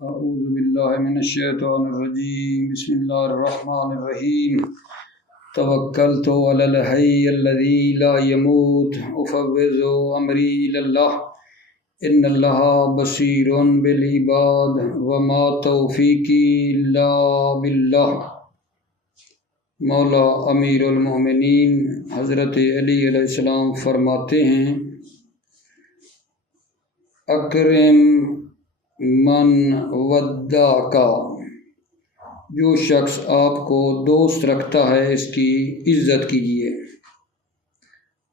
اعوذ باللہ من الشیطان الرجیم بسم اللہ الرحمن الرحیم توکلت علی الحی الذی لا يموت افوض امری الی اللہ ان اللہ بصیر بالعباد وما توفیقی الا باللہ۔ مولا امیر المومنین حضرت علی علیہ السلام فرماتے ہیں، اکرم من ودعکا، جو شخص آپ کو دوست رکھتا ہے اس کی عزت کیجیے۔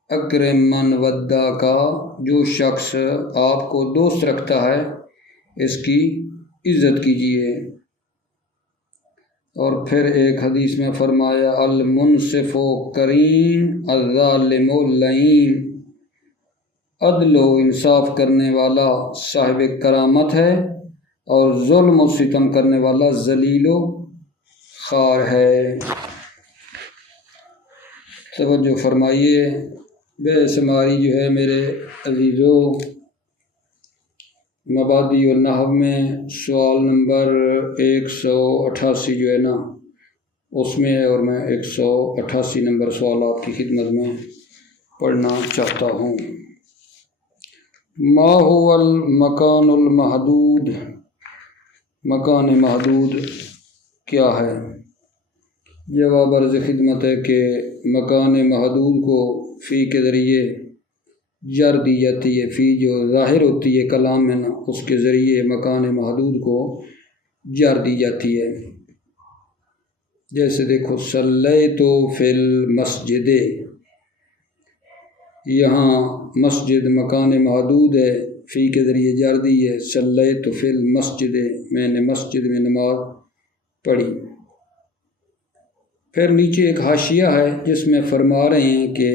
اکرم من ودعکا، جو شخص آپ کو دوست رکھتا ہے اس کی عزت کیجیے۔ اور پھر ایک حدیث میں فرمایا، المنصف کریم الظالم لئیم، عدل و انصاف کرنے والا صاحب کرامت ہے اور ظلم و ستم کرنے والا ذلیل و خوار ہے۔ توجہ فرمائیے، بے شماری جو ہے میرے عزیزو، مبادی النحو میں سوال نمبر 188 جو ہے نا اس میں، اور میں 188 نمبر سوال آپ کی خدمت میں پڑھنا چاہتا ہوں۔ ما هو المکان المحدود، مکان محدود کیا ہے؟ جواب عرض خدمت ہے کہ مکان محدود کو فی کے ذریعے جر دی جاتی ہے۔ فی جو ظاہر ہوتی ہے کلام میں نا، اس کے ذریعے مکان محدود کو جر دی جاتی ہے۔ جیسے دیکھو، صلیت فی المسجد، یہاں مسجد مکان محدود ہے، فی کے ذریعے جر دی ہے۔ صلیت فی المسجد، میں نے مسجد میں نماز پڑھی۔ پھر نیچے ایک حاشیہ ہے جس میں فرما رہے ہیں کہ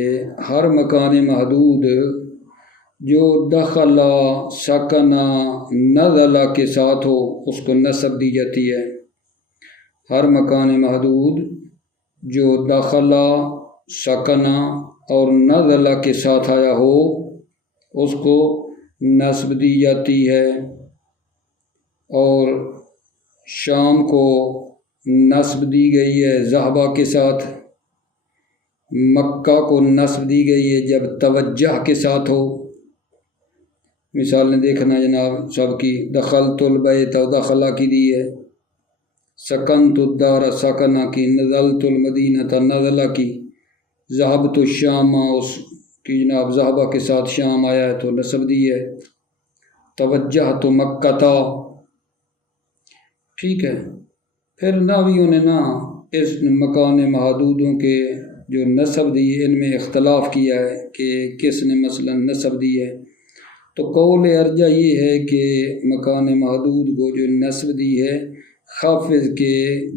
ہر مکان محدود جو دخل سکن نزل کے ساتھ ہو اس کو نسب دی جاتی ہے۔ ہر مکان محدود جو دخل سکن اور نزل کے ساتھ آیا ہو اس کو نسب دی جاتی ہے۔ اور شام کو نسب دی گئی ہے ذہبہ کے ساتھ، مکہ کو نسب دی گئی ہے جب توجہ کے ساتھ ہو۔ مثال نے دیکھنا جناب سب کی، دخلت البیت دخلہ کی دی ہے، سکنت الدار سکنہ کی، نزلت المدینہ نزلہ کی، ذہبت الشام اس کی جناب ذہبہ کے ساتھ شام آیا ہے تو نسب دی ہے۔ توجہ تو مکہ تھا، ٹھیک ہے۔ پھر ناویوں نے نا اس مکان محدودوں کے جو نسب دی ہے ان میں اختلاف کیا ہے کہ کس نے مثلا نسب دی ہے۔ تو قول ارجح یہ ہے کہ مکان محدود کو جو نسب دی ہے خافض کے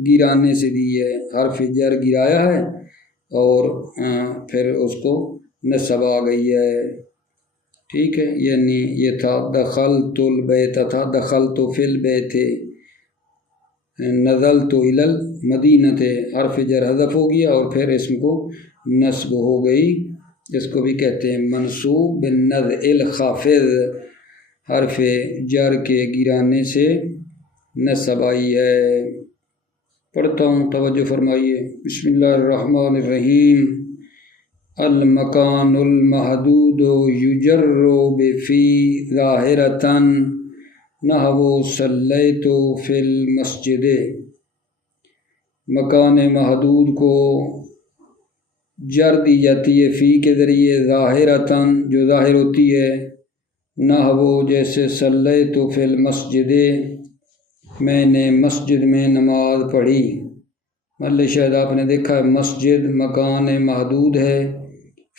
گرانے سے دی ہے، حرف جر گرایا ہے اور پھر اس کو نسب آ گئی ہے، ٹھیک ہے۔ یعنی یہ تھا دخلت البیت تھا، دخلت فی البیت، نزلت الی المدینہ، حرف جر حذف ہو گیا اور پھر اسم کو نسب ہو گئی۔ اس کو بھی کہتے ہیں منصوب بالنزع الخافض، حرف جر کے گرانے سے نسب آئی ہے۔ پڑھتا ہوں، توجہ فرمائیے۔ بسم اللہ الرحمن الرحیم۔ المکان المحدود یجر بفی ظاہرۃ نحو صلیت فی المسجد، مکان محدود کو جر دی جاتی ہے فی کے ذریعے ظاہرۃ جو ظاہر ہوتی ہے، نحو جیسے صلیت فی المسجد، میں نے مسجد میں نماز پڑھی۔ مطلب شاید آپ نے دیکھا ہے مسجد مکان محدود ہے،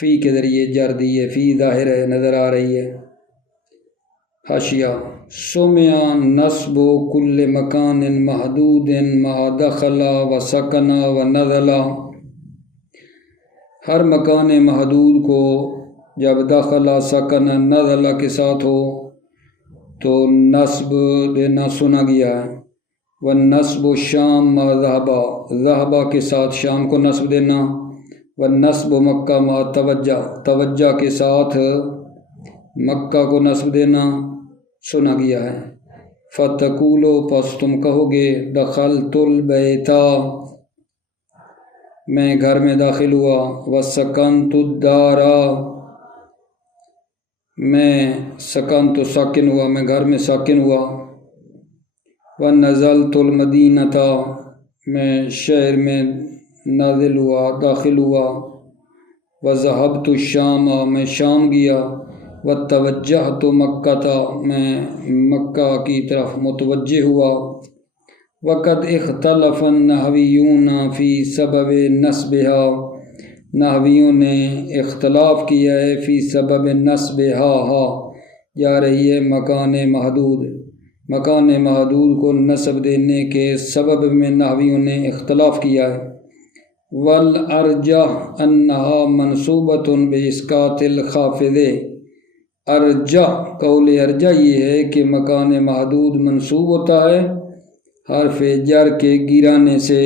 فی کے ذریعے جر دی ہے، فی ظاہر ہے، نظر آ رہی ہے۔ حاشیہ، سمع نصب کل مکان محدود ما دخل و سکن و نزل، ہر مکان محدود کو جب دخل سکن نزل کے ساتھ ہو تو نصب دینا سنا گیا ہے۔ والنصب شام ما ذہبہ، ذہبہ کے ساتھ شام کو نصب دینا۔ والنصب مکہ ما توجہ، توجہ کے ساتھ مکہ کو نصب دینا سنا گیا ہے۔ فتقولو پس تم کہو گے دخلت البیتا میں گھر میں داخل ہوا، وسکنت الدارا میں سکنت ساکن ہوا، میں گھر میں ساکن ہوا، ونزلت المدینۃ میں شہر میں نازل ہوا داخل ہوا، وذهبت الشام میں شام گیا، وتوجہت مکہ میں مکہ کی طرف متوجہ ہوا، وقد اختلف النحویون فی سبب نصبها نحویوں نے اختلاف کیا ہے فی سبب نصبها جا رہی ہے مکان محدود کو نصب دینے کے سبب میں نحویوں نے اختلاف کیا ہے۔ والارجح انہا منصوبۃ باسقاط الخافض، ارجح قول ارجح یہ ہے کہ مکان محدود منصوب ہوتا ہے حرف جر کے گرانے سے۔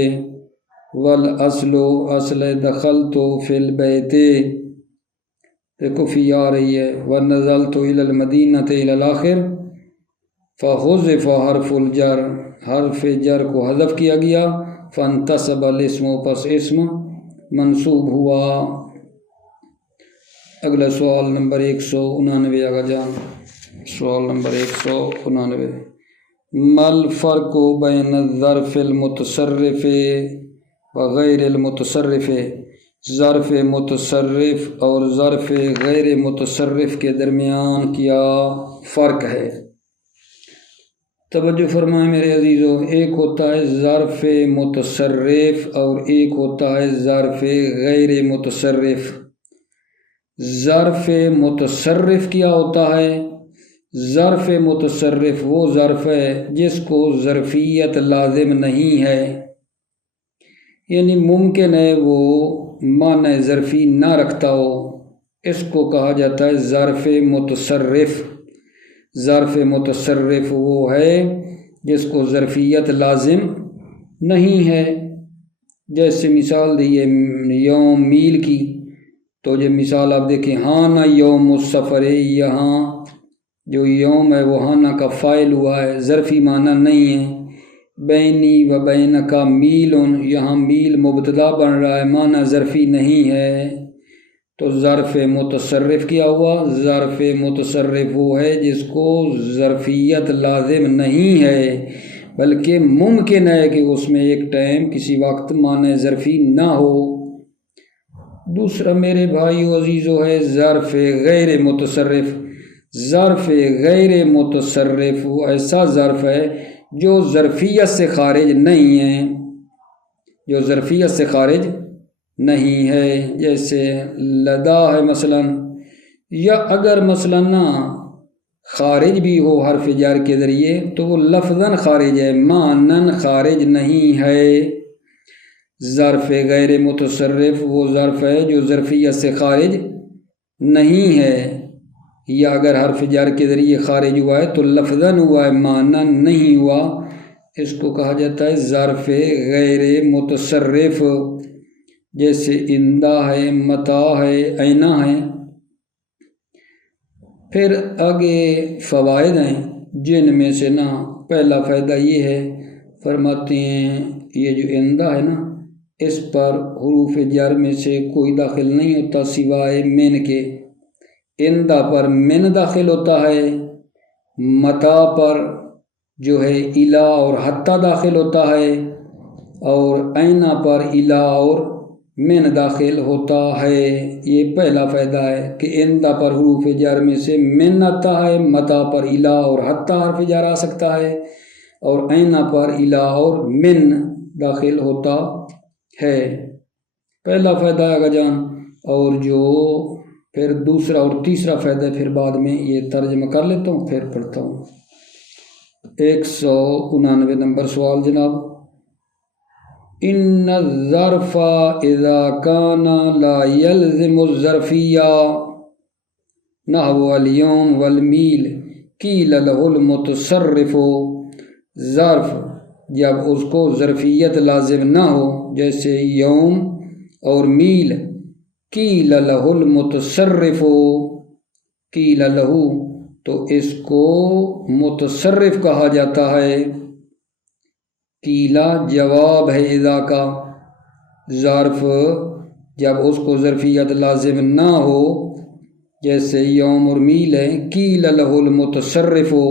والاصل اصل دخلت فی البیت دیکھو فی آ رہی ہے، ونزلت الی المدینۃ الی الاخر، فحذف حرف الجر حرف جر کو حذف کیا گیا، فانتصب الاسم پس اسم منصوب ہوا۔ اگلا سوال نمبر 199 آگا جان، سوال نمبر 199، مل فرق بین الظرف المتصرف وغیر المتصرف، ظرف متصرف اور ظرف غیر متصرف کے درمیان کیا فرق ہے؟ توجہ فرمائیں میرے عزیزو، ایک ہوتا ہے ظرف متصرف اور ایک ہوتا ہے ظرف غیر متصرف۔ ظرف متصرف کیا ہوتا ہے؟ ظرف متصرف وہ ظرف ہے جس کو ظرفیت لازم نہیں ہے، یعنی ممکن ہے وہ معنی ظرفی نہ رکھتا ہو، اس کو کہا جاتا ہے ظرف متصرف۔ ظرف متصرف وہ ہے جس کو ظرفیت لازم نہیں ہے، جیسے مثال دیئے یوم میل کی، تو یہ مثال آپ دیکھیں، ہانا یوم السفر، یہاں جو یوم ہے وہ ہانا کا فاعل ہوا ہے، ظرفی معنی نہیں ہے۔ بینی و بینک میل، یہاں میل مبتدا بن رہا ہے، معنی ظرفی نہیں ہے، تو ظرف متصرف کیا ہوا؟ ظرف متصرف وہ ہے جس کو ظرفیت لازم نہیں ہے بلکہ ممکن ہے کہ اس میں ایک ٹائم کسی وقت معنی ظرفی نہ ہو۔ دوسرا میرے بھائیو عزیزو ہے ظرف غیر متصرف۔ ظرف غیر متصرف وہ ایسا ظرف ہے جو ظرفیت سے خارج نہیں ہے، جو ظرفیت سے خارج نہیں ہے، جیسے لدا ہے مثلا، یا اگر مثلا نہ خارج بھی ہو حرف جر کے ذریعے تو وہ لفظاً خارج ہے، معناً خارج نہیں ہے۔ ظرف غیر متصرف وہ ظرف ہے جو ظرفیت سے خارج نہیں ہے، یا اگر حرف جر کے ذریعے خارج ہوا ہے تو لفظاً ہوا ہے، معناً نہیں ہوا، اس کو کہا جاتا ہے ظرف غیر متصرف، جیسے اندہ ہے، متا ہے، اینا ہے۔ پھر آگے فوائد ہیں جن میں سے نا پہلا فائدہ یہ ہے، فرماتے ہیں یہ جو اندہ ہے نا اس پر حروف جر میں سے کوئی داخل نہیں ہوتا سوائے من کے۔ اندہ پر من داخل ہوتا ہے، متا پر جو ہے الا اور حتی داخل ہوتا ہے، اور اینا پر الا اور من داخل ہوتا ہے۔ یہ پہلا فائدہ ہے کہ اندہ پر حروف جر میں سے من آتا ہے، متا پر الا اور حتی حرف جر آ سکتا ہے، اور اینا پر الا اور من داخل ہوتا ہے۔ پہلا فائدہ آگا جان، اور جو پھر دوسرا اور تیسرا فائدہ پھر بعد میں یہ ترجمہ کر لیتا ہوں پھر پڑھتا ہوں۔ 199 نمبر سوال جناب، ان الظرف اذا كان لا يلزم الظرفیہ نحو اليوم والمیل قیل له المتصرف، ظرف جب اس کو ظرفیت لازم نہ ہو جیسے یوم اور میل، قیل له المتصرف، قیل له تو اس کو متصرف کہا جاتا ہے۔ قیلا جواب ہے اذا کا، ظرف جب اس کو ظرفیت لازم نہ ہو، جیسے یوم اور میل ہے، قیل لہ المتصرف ہو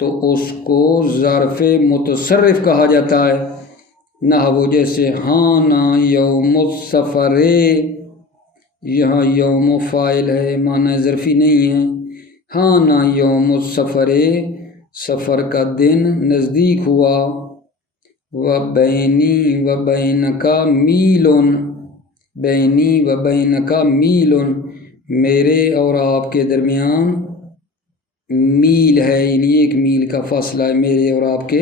تو اس کو ظرف متصرف کہا جاتا ہے۔ نحو جیسے ہانا یوم السفر، یہاں یوم فاعل ہے، معنی ظرفی نہیں ہے۔ ہانا یوم السفر، سفر کا دن نزدیک ہوا۔ وبینی وبینکا میل، بینی وبینکا میل، میرے اور آپ کے درمیان میل ہے، یعنی 1 میل کا فاصلہ ہے میرے اور آپ کے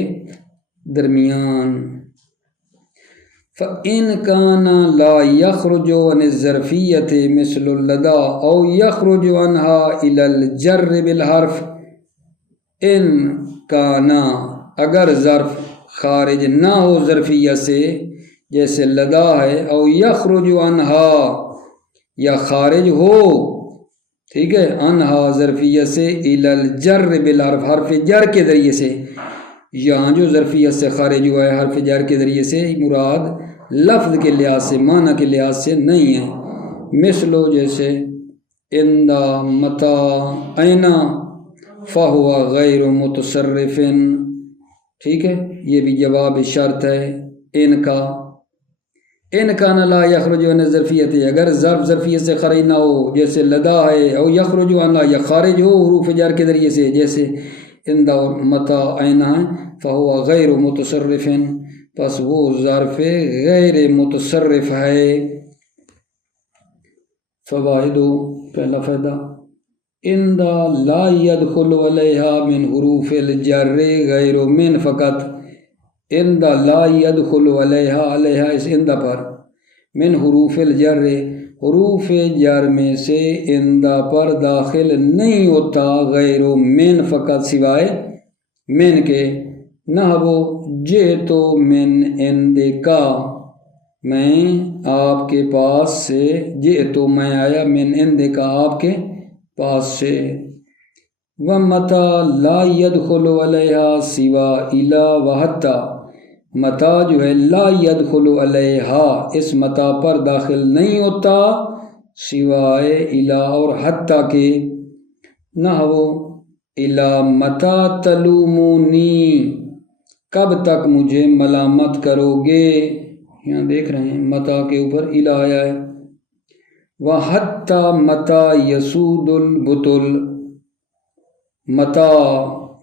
درمیان۔ فَإِنْ كَانَ لَا يَخْرُجُ عَنِ الظَّرْفِيَّةِ مِثْلُ اللَّدَى أَوْ يَخْرُجُ عَنْهَا إِلَى الْجَرِّ بِالْحَرْفِ، ان کانا اگر ظرف خارج نہ ہو ظرفیہ سے، جیسے لدا ہے، او یخرج عنہا یا خارج ہو، ٹھیک ہے، عنہا ظرفیہ سے، الی الجر بالحرف، حرف جر کے ذریعے سے۔ یہاں جو ظرفیت سے خارج ہوا ہے حرف جر کے ذریعے سے، مراد لفظ کے لحاظ سے، معنی کے لحاظ سے نہیں ہے۔ مثلو جیسے اندا متا اینا فہو غیر متصرف، ٹھیک ہے، یہ بھی جواب شرط ہے ان کا۔ ان کا نہ لا یخرج عن الظرفیت، اگر ظرف ظرفیت سے خارج نہ ہو، جیسے لدا ہے، او یخرج عنہا یا خارج ہو حروف جر کے ذریعے سے، جیسے اندا اور متا اینا ہے، فہو غیر متصرف، پس وہ ظرف غیر متصرف ہے۔ فوائد، پہلا فائدہ، اندا لا يدخل علیہا من حروف الجر غیر من فقط، اندا لا يدخل علیہا، علیہا اس اندا پر، من حروف الجر حروف جر میں سے اندا پر داخل نہیں ہوتا، غیر من فقط سوائے من کے۔ نحو جئتو من عندکا، میں آپ کے پاس سے، جئتو میں آیا، من عندکا آپ کے پاس سے۔ ومتا لا يدخل علیہا سوا الا وحتا، متا جو ہے لا يدخل علیہا اس متا پر داخل نہیں ہوتا سوائے الا اور حتی کے۔ نحو الا متا تلومونی، کب تک مجھے ملامت کرو گے، یہاں دیکھ رہے ہیں متا کے اوپر الا آیا ہے۔ وحتی متا یسود البطل، متا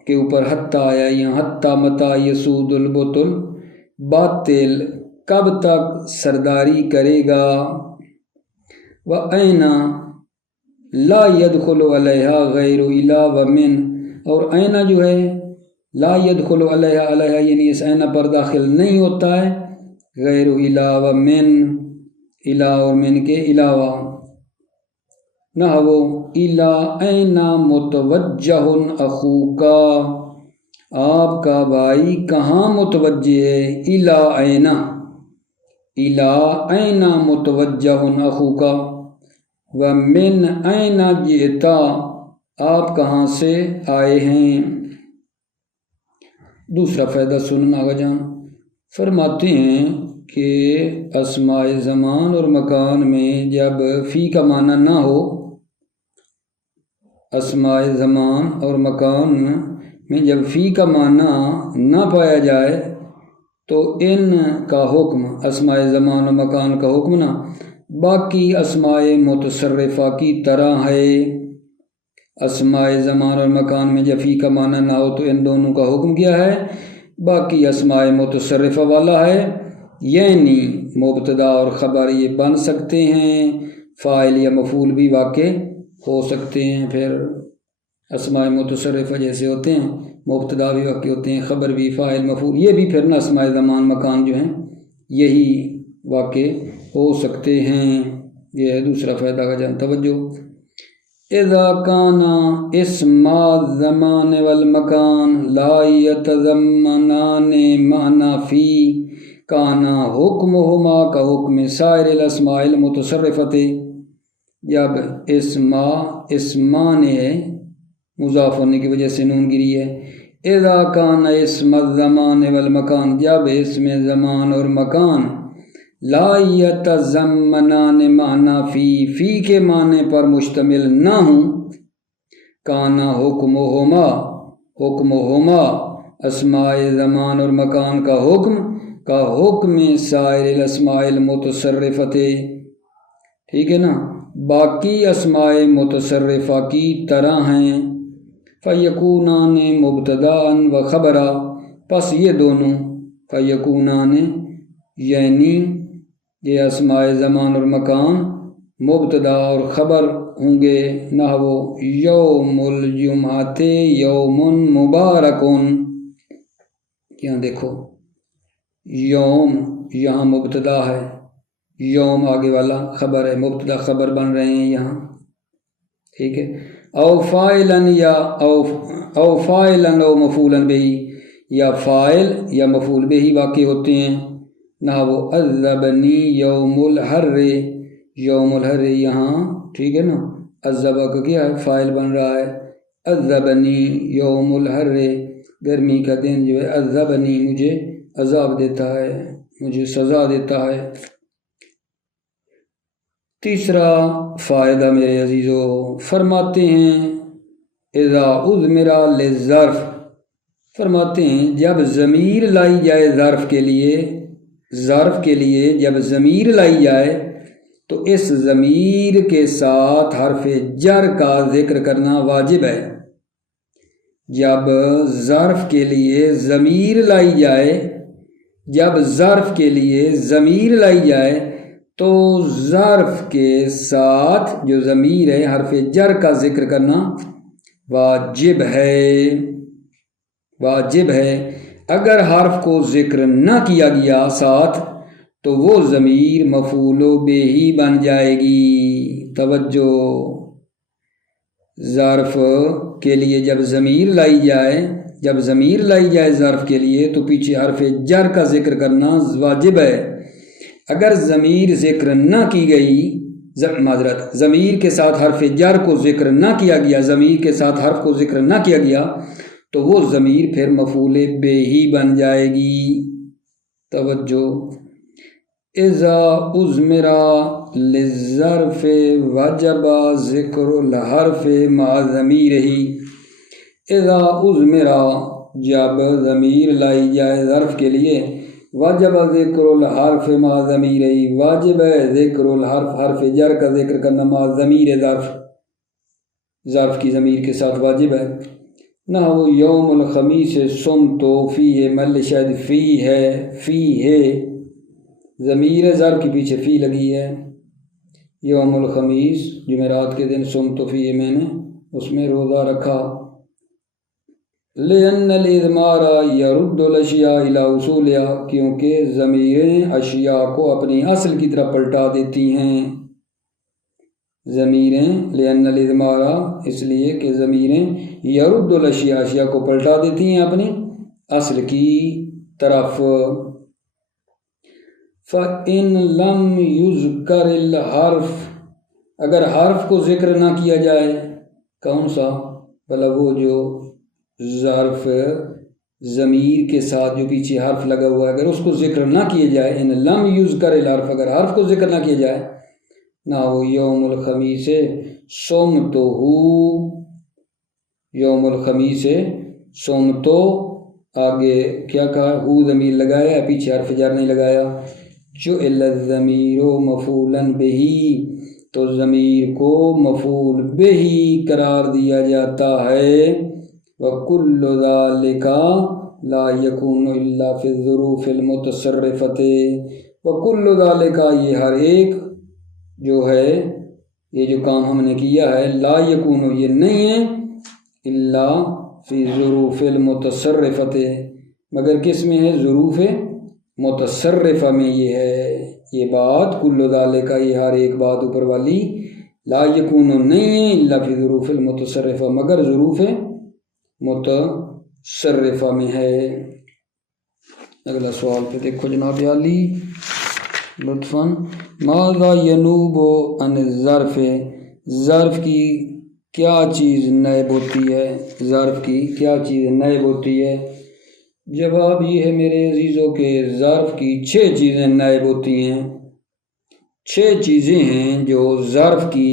کے اوپر حتی آیا، یہاں حتی متا یسود البطل، باطل کب تک سرداری کرے گا۔ وَأَيْنَ لا يدخل علیہا غیر الا ومن، اور اینا جو ہے لا يدخل علیہا، علیہا یعنی اس اینا پر داخل نہیں ہوتا ہے، غیر الا ومن، الا اور من کے علاوہ۔ نحو الا این متوجہ اخوکا، آپ کا بھائی کہاں متوجہ ہے، الا این، الا این متوجہ اخوکا۔ ومن این جئتا، آپ کہاں سے آئے ہیں۔ دوسرا فائدہ سننا آغا جان فرماتے ہیں کہ اسماء زمان اور مکان میں جب فی کا معنی نہ ہو، اسماء زمان اور مکان میں جب فی کا معنی نہ پایا جائے تو ان کا حکم، اسماء زمان و مکان کا حکم نہ باقی اسماء متصرفہ کی طرح ہے۔ اسماء زمان اور مکان میں جب فی کا معنی نہ ہو تو ان دونوں کا حکم کیا ہے، باقی اسماء متصرفہ والا ہے، یعنی مبتدا اور خبر یہ بن سکتے ہیں، فاعل یا مفعول بھی واقع ہو سکتے ہیں۔ پھر اسماء متصرفہ جیسے ہوتے ہیں، مبتدا بھی واقع ہوتے ہیں، خبر بھی، فاعل مفعول، یہ بھی پھر نا اسماء زمان مکان جو ہیں یہی واقع ہو سکتے ہیں۔ یہ ہے دوسرا فائدہ کا جان توجہ۔ اذا کان اسم الزمان والمکان لا یتضمنان معنی فی کان حکمہما کا حکم سائر الاسماء المتصرفۃ، جب اسمان ہے مضاف ہونے کی وجہ سے نون گری ہے۔ اذا کان اسم الزمان والمکان، جب اسم زمان اور مکان لا یتضمنان معنی فی کے معنی پر مشتمل نہ ہوں، کانا حکمہما اسماء زمان اور مکان کا حکم سائر الاسماء المتصرفۃ، ٹھیک ہے نا، باقی اسماء متصرفہ کی طرح ہیں۔ فیکونان مبتداً و خبرا، پس یہ دونوں فیکونان یعنی یہ اسماء زمان اور مکان مبتدا اور خبر ہوں گے، نحو یوم الجمعۃ یوم مبارکن، یہاں دیکھو یوم یہاں مبتدا ہے، یوم آگے والا خبر ہے، مبتدا خبر بن رہے ہیں یہاں، ٹھیک ہے۔ او فاعلن یا او فاعلن او مفعولن بہ، یا فاعل یا مفعول بہ واقع ہوتے ہیں، نحو عذبنی یوم الحر، یوم الحر یہاں ٹھیک ہے نا، عذبہ کا کیا ہے، فاعل بن رہا ہے، عذبنی یوم الحر، گرمی کا دن جو ہے، عذبنی مجھے عذاب دیتا ہے، مجھے سزا دیتا ہے۔ تیسرا فائدہ میرے عزیزو، فرماتے ہیں اذا اضمر للظرف، فرماتے ہیں جب ضمیر لائی جائے ظرف کے لیے جب ضمیر لائی جائے تو اس ضمیر کے ساتھ حرف جر کا ذکر کرنا واجب ہے۔ جب ظرف کے لیے ضمیر لائی جائے تو ظرف کے ساتھ جو ضمیر ہے حرف جر کا ذکر کرنا واجب ہے۔ اگر حرف کو ذکر نہ کیا گیا ساتھ تو وہ ضمیر مفعول بہ ہی بن جائے گی۔ توجہ، ظرف کے لیے جب ضمیر لائی جائے ظرف کے لیے تو پیچھے حرف جر کا ذکر کرنا واجب ہے۔ اگر ضمیر ذکر نہ کی گئی، ضمیر کے ساتھ حرف جر کو ذکر نہ کیا گیا، ضمیر کے ساتھ حرف کو ذکر نہ کیا گیا تو وہ ضمیر پھر مفعول بہ ہی بن جائے گی۔ توجہ، اذا اضمر للظرف وجب ذکر الحرف مع ضمیرہ، اذا اضمر جب ضمیر لائی جائے ظرف کے لیے، واجب ذکر الحرف مع ضمیرہ، واجب ہے ذکر الحرف حرف جر کا ذکر کرنا مع ضمیر ظرف کی ضمیر کے ساتھ واجب ہے۔ نحو یوم الخمیس صمت فیہ، محل شاید فی ہے، ضمیر ظرف کے پیچھے فی لگی ہے۔ یوم الخمیس جمعرات کے دن، صمت فیہ میں نے اس میں روزہ رکھا۔ لأن الإضمار يرد الأشياء إلى أصولها، کیونکہ ضمیریں اشیاء کو اپنی اصل کی طرف پلٹا دیتی ہیں۔ ضمیریں لأن الإضمار، اس لیے کہ ضمیریں يرد الأشياء، اشیاء کو پلٹا دیتی ہیں اپنی اصل کی طرف۔ فَإِن لَمْ يُذْكَرِ الْحَرْفُ، اگر حرف کو ذکر نہ کیا جائے، کون سا؟ بھلا وہ جو ظرف ضمیر کے ساتھ جو پیچھے حرف لگا ہوا ہے، اگر اس کو ذکر نہ کیے جائے، ان لم یذکر الحرف، اگر حرف کو ذکر نہ کیا جائے، نہ ہو یوم الخمیس صمتہ، یوم الخمیس صمتہ، آگے کیا کہا، ہو ضمیر لگایا، پیچھے حرف جر نہیں لگایا۔ جعل الضمیر مفعولا بہ، تو ضمیر کو مفعول بہ قرار دیا جاتا ہے۔ وَكُلُّ ذَلِكَ لَا يَكُونُ إِلَّا فِي الظُّرُوفِ الْمُتَصَرِّفَةِ، وَكُلُّ ذَلِكَ، یہ ہر ایک جو ہے، یہ جو کام ہم نے کیا ہے، لا یکون، یہ نہیں ہے، الا فی ظروف المتصرفۃ، مگر کس میں ہے؟ ظروف متصرفہ میں یہ ہے یہ بات۔ کل ذالک، یہ ہر ایک بات اوپر والی، لا یکون نہیں ہے، الا فی ظروف المتصرفہ، مگر ظروف متصرفہ میں ہے۔ اگلا سوال پہ دیکھو جناب عالی لطفاً، ماذا ینوب عن الظرف، ظرف کی کیا چیز نائب ہوتی ہے؟ ظرف کی کیا چیز نائب ہوتی ہے؟ جواب یہ ہے میرے عزیزوں کہ ظرف کی 6 چیزیں نائب ہوتی ہیں۔ 6 چیزیں ہیں جو ظرف کی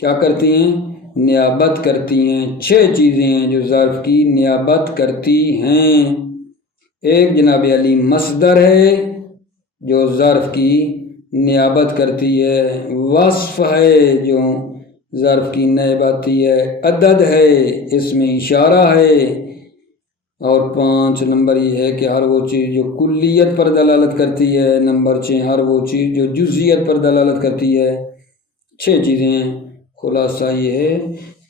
کیا کرتی ہیں؟ نیابت کرتی ہیں۔ 6 چیزیں ہیں جو ظرف کی نیابت کرتی ہیں۔ ایک جناب علی مصدر ہے جو ظرف کی نیابت کرتی ہے، وصف ہے جو ظرف کی نائب آتی ہے، عدد ہے، اسم اشارہ ہے، اور 5 نمبر یہ ہے کہ ہر وہ چیز جو کلیت پر دلالت کرتی ہے۔ نمبر 6 ہر وہ چیز جو جزئیت پر دلالت کرتی ہے۔ 6 چیزیں ہیں۔ خلاصہ یہ ہے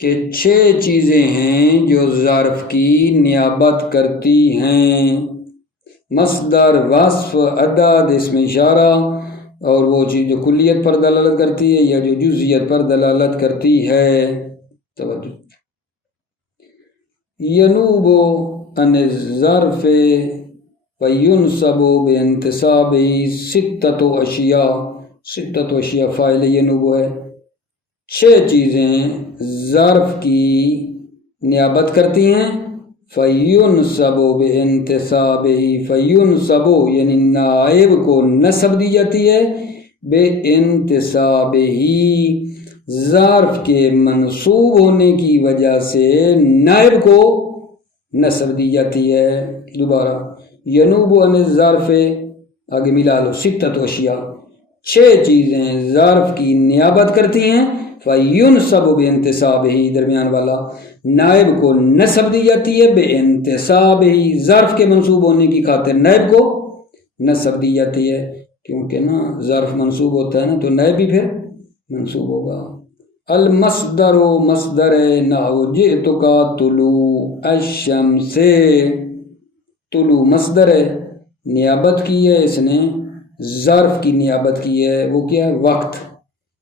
کہ 6 چیزیں ہیں جو ظرف کی نیابت کرتی ہیں: مصدر، وصف، عدد، اسم اشارہ، اور وہ چیز جو کلیت پر دلالت کرتی ہے یا جو جزئیت پر دلالت کرتی ہے۔ توجہ، ینوب عن الظرف وینصب بانتصابہ 6 اشیاء۔ 6 اشیاء فاعل ینوب ہے۔ 6 چیزیں ظرف کی نیابت کرتی ہیں۔ فینصب بانتصابہ، فینصب یعنی نائب کو نسب دی جاتی ہے، بانتصابہ ظرف کے منصوب ہونے کی وجہ سے نائب کو نسب دی جاتی ہے۔ دوبارہ، ینوب عن الظرف، آگے ملا لو، 6 اشیاء، 6 چیزیں ظرف کی نیابت کرتی ہیں۔ فینصب بانتصابہ، درمیان والا، نائب کو نسب دی جاتی ہے، بانتصابہ ظرف کے منصوب ہونے کی خاطر نائب کو نسب دی جاتی ہے، کیونکہ نا ظرف منصوب ہوتا ہے نا تو نائب بھی پھر منصوب ہوگا۔ المصدر، مصدر ہے، نحو جئتک طلوع الشمس، طلوع مصدر ہے، نیابت کی ہے اس نے، ظرف کی نیابت کی ہے، وہ کیا ہے؟ وقت۔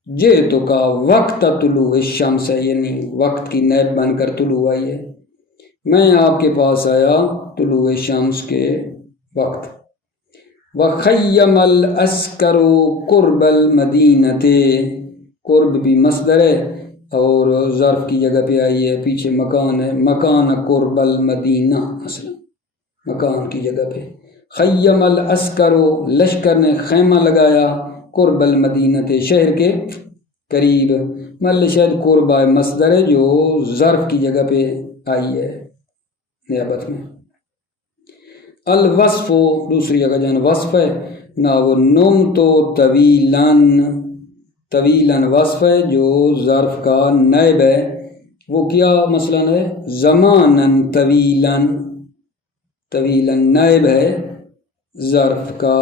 جئتک وقت طلوع الشمس ہے، یعنی وقت کی نائب بن کر طلوع آئی ہے، میں آپ کے پاس آیا طلوع شمس کے وقت۔ وخیم العسکر قرب المدینہ، قرب بھی مصدر ہے اور ظرف کی جگہ پہ آئی ہے، پیچھے مکان ہے، مکان قرب المدینہ، مثلا مکان کی جگہ پہ۔ خیم العسکر، لشکر نے خیمہ لگایا، قرب المدینہ، شہر کے قریب، مطلب شاید قرب مصدر ہے جو ظرف کی جگہ پہ آئی ہے نیابت میں۔ الوصف، دوسری جگہ جان وصف ہے، نہ وہ نمت طویلاً، طویلاً وصف ہے جو ظرف کا نائب ہے، وہ کیا مثلا ہے؟ زماناً طویلاً، طویلاً نائب ہے ظرف کا،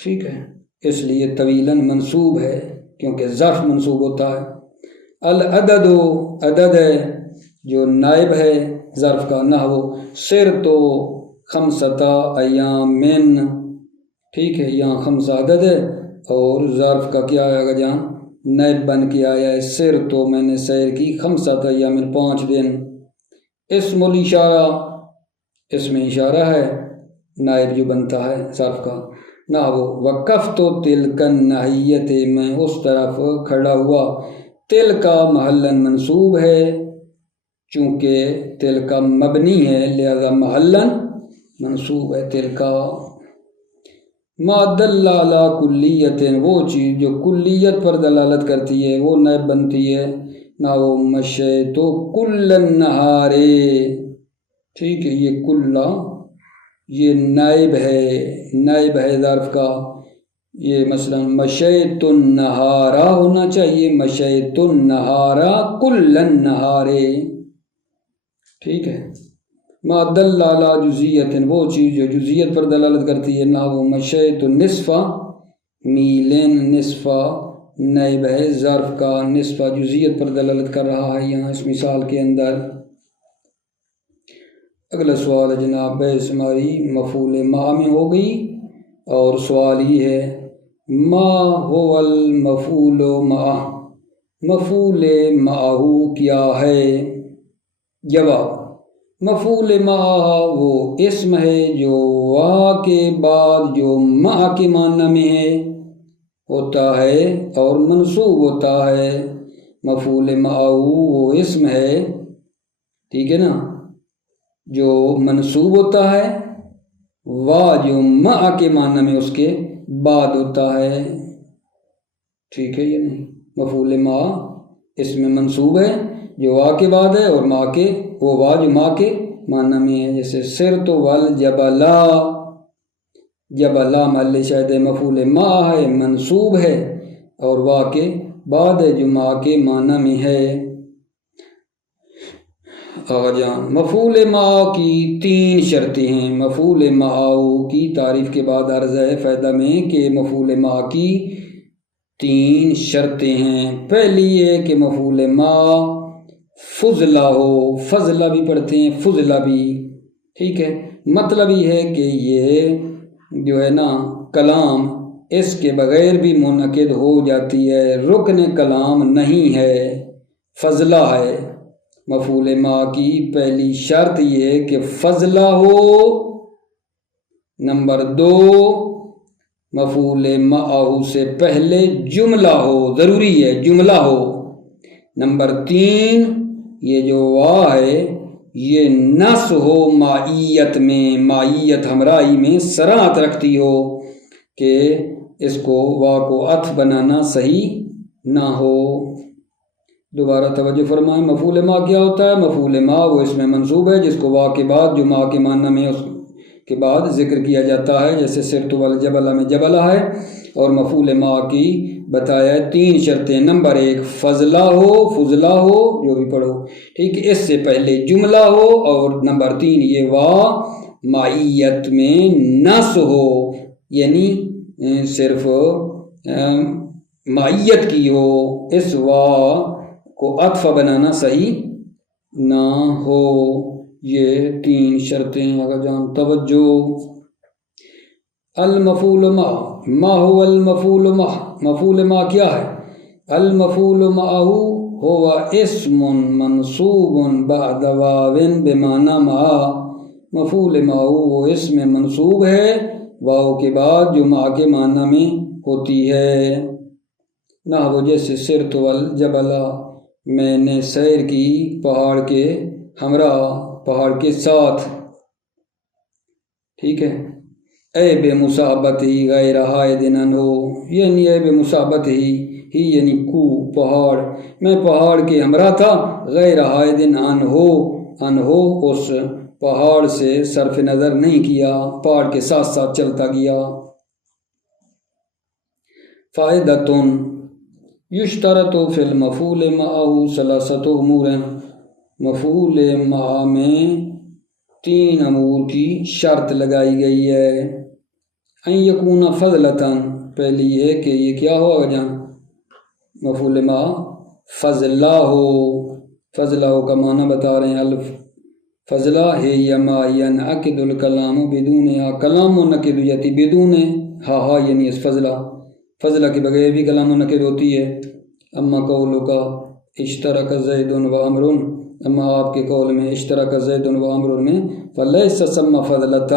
ٹھیک ہے، اس لیے طویلاً منصوب ہے کیونکہ ظرف منصوب ہوتا ہے۔ العدد، عدد ہے جو نائب ہے ظرف کا، نحو صرت 5 ایام، ٹھیک ہے، یہاں 5 عدد ہے اور ظرف کا کیا آئے گا جہاں؟ نائب بن کے آیا ہے، صرت، میں نے سیر کی، 5 ایام، 5 دن۔ اسم الاشارہ، اسم اشارہ ہے نائب جو بنتا ہے ظرف کا، نحو وقفت تلک الناحیۃ، میں اس طرف کھڑا ہوا، تلک محلاً منصوب ہے، چونکہ تلک مبنی ہے لہذا محلاً منصوب ہے تلک۔ ما دل علی کلیت، وہ چیز جو کلیت پر دلالت کرتی ہے وہ نائب بنتی ہے، نحو مشیت کل النہار، ٹھیک ہے، یہ کلا یہ نائب ہے، نائب ہے ظرف کا، یہ مثلا مشیت النہار ہونا چاہیے، مشیت النہار کل النہار، ٹھیک ہے۔ ما دل علی جزیت، وہ چیز جو جزیت پر دلالت کرتی ہے، نحو مشیت النصف میلن، نصف نائب ہے ظرف کا، نصف جزیت پر دلالت کر رہا ہے یہاں اس مثال کے اندر۔ اگلا سوال ہے جناب، بحث ہماری مفعول ما میں ہو گئی اور سوال یہ ہے ما هو المفعول معہ، مفعول معہ کیا ہے؟ جواب، مفعول معہ وہ اسم ہے جو وا کے بعد جو مع کے معنی میں ہے ہوتا ہے اور منصوب ہوتا ہے، مفعول معہو وہ اسم ہے، ٹھیک ہے نا، جو منصوب ہوتا ہے، وا جو مع کے معنی میں اس کے بعد ہوتا ہے، ٹھیک ہے یا نہیں؟ مفعول مع اسم منصوب ہے جو وا کے بعد ہے، اور مع کے وہ وا جو مع کے معنی میں ہے، جیسے سرت والجبلا، جبلا محل شاہد مفعول مع ہے، منصوب ہے، اور وا کے بعد ہے جو مع کے معنی میں ہے۔ آغا جان، مفعول مع کی 3 شرطیں ہیں۔ مفعول معہو کی تعریف کے بعد عرض ہے فائدہ میں کہ مفعول مع کی 3 شرطیں ہیں۔ پہلی یہ کہ مفعول مع فضلہ ہو، فضلہ بھی پڑھتے ہیں فضلہ بھی، ٹھیک ہے، مطلب یہ ہے کہ یہ جو ہے نا کلام اس کے بغیر بھی منعقد ہو جاتی ہے، رکن کلام نہیں ہے، فضلہ ہے۔ مفعول مع کی پہلی شرط یہ ہے کہ فضلہ ہو۔ نمبر 2، مفعول معہو سے پہلے جملہ ہو، ضروری ہے جملہ ہو۔ نمبر 3، یہ جو وا ہے یہ نص ہو معیت میں، معیت ہمراہی میں صراحت رکھتی ہو، کہ اس کو وا کو عطف بنانا صحیح نہ ہو۔ دوبارہ توجہ فرمائیں، مفعول مع کیا ہوتا ہے؟ مفعول مع وہ اسم منصوب ہے جس کو وا کے بعد جو مع کے معنی میں اس کے بعد ذکر کیا جاتا ہے، جیسے سرت والجبلہ میں جبلہ ہے۔ اور مفعول مع کی بتایا 3 شرطیں۔ نمبر 1 فضلہ ہو، فضلہ ہو، جو بھی پڑھو، ٹھیک ہے، اس سے پہلے جملہ ہو، اور نمبر 3 یہ وا معیت میں نص ہو، یعنی صرف معیت کی ہو، اس وا کو عطف بنانا صحیح نہ ہو۔ یہ 3 شرطیں اگر جان توجہ۔ المفعول مع، ما هو المفعول مع؟ مفعول مع کیا ہے؟ المفعول معه هو اسم منصوب بعد واو بمعنی مع۔ مفعول مع وہ اسم منصوب ہے واو کے بعد جو مع کے معنی میں ہوتی ہے۔ نحو جیسے سرت والجبلہ، میں نے سیر کی پہاڑ کے ہمراہ، پہاڑ کے ساتھ، ٹھیک ہے۔ اے بے مصابت ہی غیر حائد عنہ، یعنی اے بے مصابت ہی یعنی کو پہاڑ، میں پہاڑ کے ہمراہ تھا، غیر حائد عنہ اس پہاڑ سے صرف نظر نہیں کیا، پہاڑ کے ساتھ ساتھ چلتا گیا۔ فائدۃ یشترط فی المفعول معہ ثلاثۃ امور، مفعول مع میں 3 امور کی شرط لگائی گئی ہے۔ ان یکون فضلۃ، پہلی ہے کہ یہ کیا ہو جان، مفعول مع فضلہ ہو۔ فضلہ ہو کا معنی بتا رہے ہیں، الف فضلہ ہے یا ما ینعقد الکلام بدونہا، کلام منعقد ہو جاتی بدون ہا یعنی اس فضلہ کے بغیر بھی کلام منعقد ہوتی ہے۔ اما قولک اشترک زید و عمر، اما آپ کے قول میں اشترک زید و عمر میں فلیس ثم فضلۃ،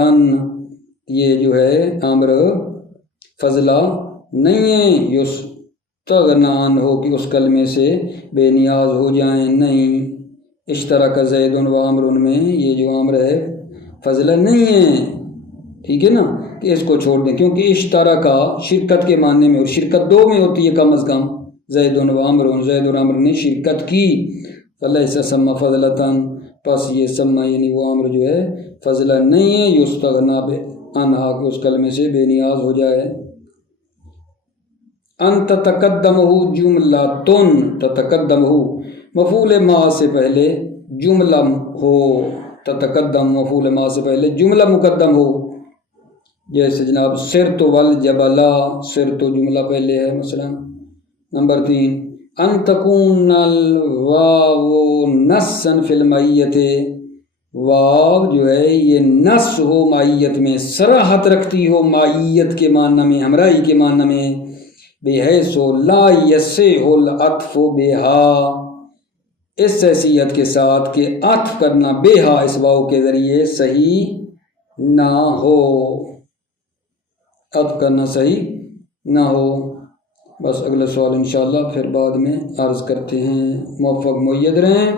یہ جو ہے عمر فضلہ نہیں ہے، یستغنی عنہ کہ اس کلمے سے بے نیاز ہو جائیں، نہیں۔ اشترک زید و عمر میں یہ جو عمر ہے فضلہ نہیں ہے، ٹھیک ہے نا، کہ اس کو چھوڑ دیں، کیونکہ اشترکہ شرکت کے معنی میں، اور شرکت 2 میں ہوتی ہے کم از کم، زید و عمر، زید و عمر نے شرکت کی، فلیس ثم فضلۃ، پس یہ ثم یعنی وہ عمر جو ہے فضلہ نہیں ہے، یستغنی عنہا کہ اس کلمے سے بے نیاز ہو جائے۔ ان تتقدمہ جملۃ، تتقدمہ مفعول مع سے پہلے جملہ ہو، تتقدم مفعول مع سے پہلے جملہ مقدم ہو، جیسے جناب سرت والجبلہ، سرت جملہ پہلے ہے مثلا۔ نمبر 3 ان تکون الواو نصا فی المعیت، واو جو ہے یہ نص ہو معیت میں، صراحت رکھتی ہو معیت کے معنی میں، ہمراہی کے معنی میں، بحیث لا یصح العطف بہا، اس حیثیت کے ساتھ کہ عطف کرنا بہا اس واو کے ذریعے صحیح نہ ہو، عطف کرنا صحیح نہ ہو۔ بس اگلا سوال انشاءاللہ پھر بعد میں عرض کرتے ہیں۔ موفق مؤید رہیں،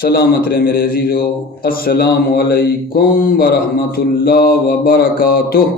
سلامت رہیں میرے عزیزو۔ السلام علیکم ورحمۃ اللہ وبرکاتہ۔